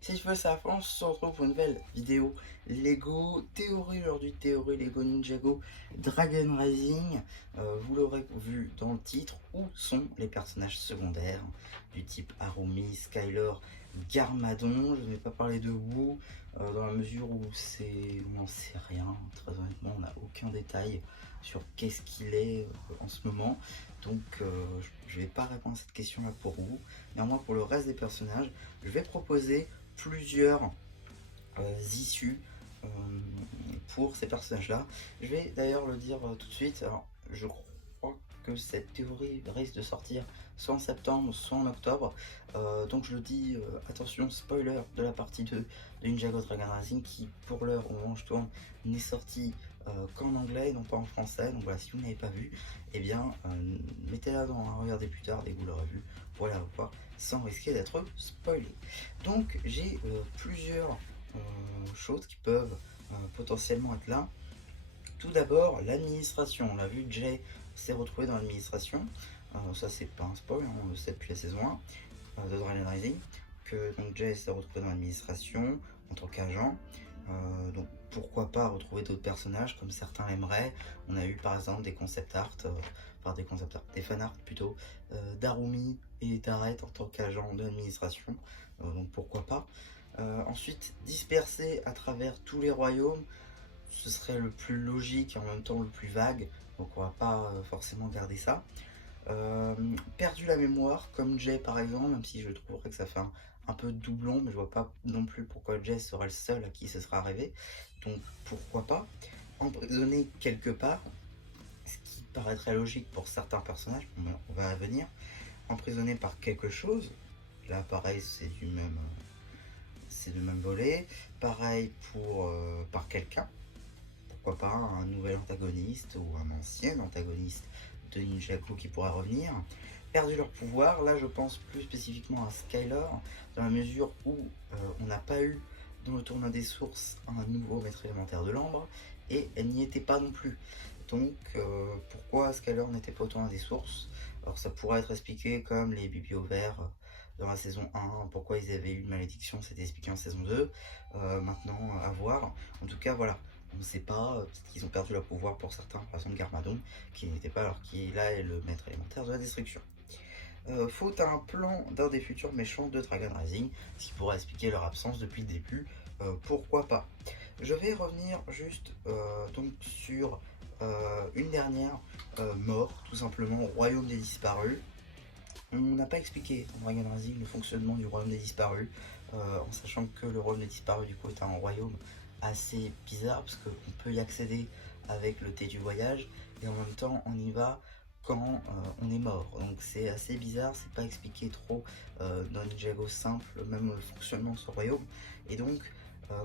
Si tu veux ça, on se retrouve pour une nouvelle vidéo Lego théorie. Aujourd'hui, théorie Lego Ninjago Dragon Rising. Vous l'aurez vu dans le titre, où sont les personnages secondaires du type Harumi, Skyler, Garmadon. Je ne vais pas parler de Wu dans la mesure où on n'en sait rien. Très honnêtement, on n'a aucun détail sur qu'est-ce qu'il est en ce moment. Donc je ne vais pas répondre à cette question là pour vous. Néanmoins, pour le reste des personnages, je vais proposer plusieurs issues pour ces personnages là. Je vais d'ailleurs le dire tout de suite. Alors, je crois que cette théorie risque de sortir soit en septembre soit en octobre, donc je le dis, attention, spoiler de la partie 2 de Ninjago Dragon Rising, qui pour l'heure au moment où je tourne n'est sorti qu'en anglais et non pas en français. Donc voilà, si vous n'avez pas vu, eh bien mettez-la dans un regardez plus tard dès que vous l'aurez vu, voilà, voir sans risquer d'être spoilé. Donc j'ai plusieurs choses qui peuvent potentiellement être là. Tout d'abord, l'administration. On a vu, Jay s'est retrouvé dans l'administration. Ça, c'est pas un spoil, hein, on le sait depuis la saison 1 de Dragon Rising. Que donc Jay s'est retrouvé dans l'administration en tant qu'agent. Donc pourquoi pas retrouver d'autres personnages comme certains l'aimeraient. On a eu par exemple des concept art, des fan art plutôt, d'Harumi et d'Arrête en tant qu'agent de l'administration. Donc pourquoi pas. Ensuite, disperser à travers tous les royaumes, ce serait le plus logique et en même temps le plus vague, donc on va pas forcément garder ça. Perdu la mémoire, comme Jay par exemple, même si je trouverais que ça fait un peu doublon, mais je vois pas non plus pourquoi Jay sera le seul à qui ce sera arrivé, donc pourquoi pas. Emprisonné quelque part, ce qui paraîtrait logique pour certains personnages, on va venir. Emprisonné par quelque chose, là pareil c'est du même volet. Pareil pour par quelqu'un, pourquoi pas un nouvel antagoniste ou un ancien antagoniste de Ninjago qui pourra revenir. Perdu leur pouvoir, là je pense plus spécifiquement à Skyler, dans la mesure où on n'a pas eu dans le tournoi des sources un nouveau maître élémentaire de l'ambre, et elle n'y était pas non plus. Donc pourquoi Skyler n'était pas au tournoi des sources? Alors ça pourrait être expliqué comme les biblios verts dans la saison 1, pourquoi ils avaient eu une malédiction, c'était expliqué en saison 2, maintenant à voir. En tout cas voilà, on ne sait pas, peut-être qu'ils ont perdu leur pouvoir pour certains, par exemple Garmadon, qui n'était pas, alors qui là est le maître élémentaire de la destruction. Faute à un plan d'un des futurs méchants de Dragon Rising, ce qui pourrait expliquer leur absence depuis le début, pourquoi pas. Je vais revenir juste donc sur une dernière mort, tout simplement, au Royaume des Disparus. On n'a pas expliqué dans Dragon Rising le fonctionnement du Royaume des Disparus, en sachant que le Royaume des Disparus du coup est un royaume assez bizarre, parce qu'on peut y accéder avec le thé du voyage, et en même temps on y va quand on est mort. Donc c'est assez bizarre, c'est pas expliqué trop dans Ninjago simple, même le fonctionnement de ce royaume. Et donc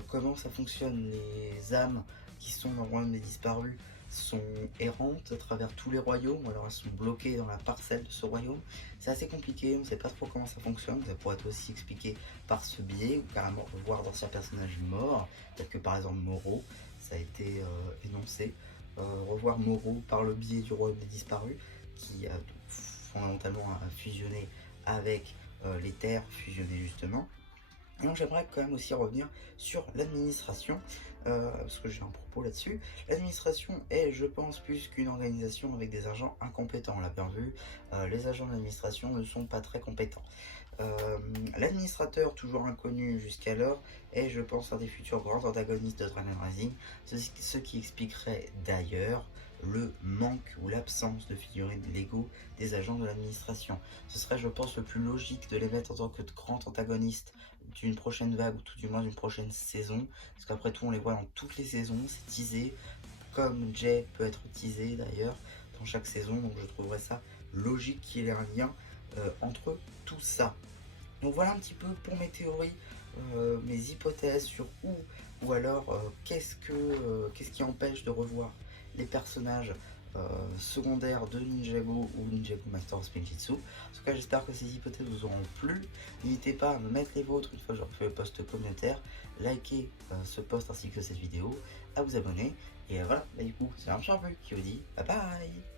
comment ça fonctionne, les âmes qui sont dans le Royaume des Disparus sont errantes à travers tous les royaumes, ou alors elles sont bloquées dans la parcelle de ce royaume. C'est assez compliqué, on ne sait pas trop comment ça fonctionne. Ça pourrait être aussi expliqué par ce biais, ou carrément revoir d'anciens personnages morts, tel que par exemple Moro, ça a été énoncé. Revoir Moro par le biais du Royaume des Disparus, qui a fondamentalement fusionné avec les terres fusionnées justement. Et donc j'aimerais quand même aussi revenir sur l'administration, parce que j'ai un propos là-dessus. L'administration est, je pense, plus qu'une organisation avec des agents incompétents. On l'a bien vu, les agents d'administration ne sont pas très compétents. L'administrateur, toujours inconnu jusqu'alors, est, je pense, un des futurs grands antagonistes de Dragon Rising, ce qui expliquerait d'ailleurs le manque ou l'absence de figurines Lego des agents de l'administration. Ce serait, je pense, le plus logique de les mettre en tant que grand antagoniste d'une prochaine vague, ou tout du moins d'une prochaine saison, parce qu'après tout on les voit dans toutes les saisons, c'est teasé, comme Jay peut être teasé d'ailleurs dans chaque saison, donc je trouverais ça logique qu'il y ait un lien entre tout ça. Donc voilà un petit peu pour mes théories, mes hypothèses sur où, ou alors qu'est-ce qui empêche de revoir les personnages secondaires de Ninjago ou Ninjago Master of Spinjitzu. En tout cas, j'espère que ces hypothèses vous auront plu. N'hésitez pas à me mettre les vôtres une fois que j'aurai fait le post communautaire, liker ce post ainsi que cette vidéo, à vous abonner. Et voilà, du coup, c'est un champion qui vous dit bye bye.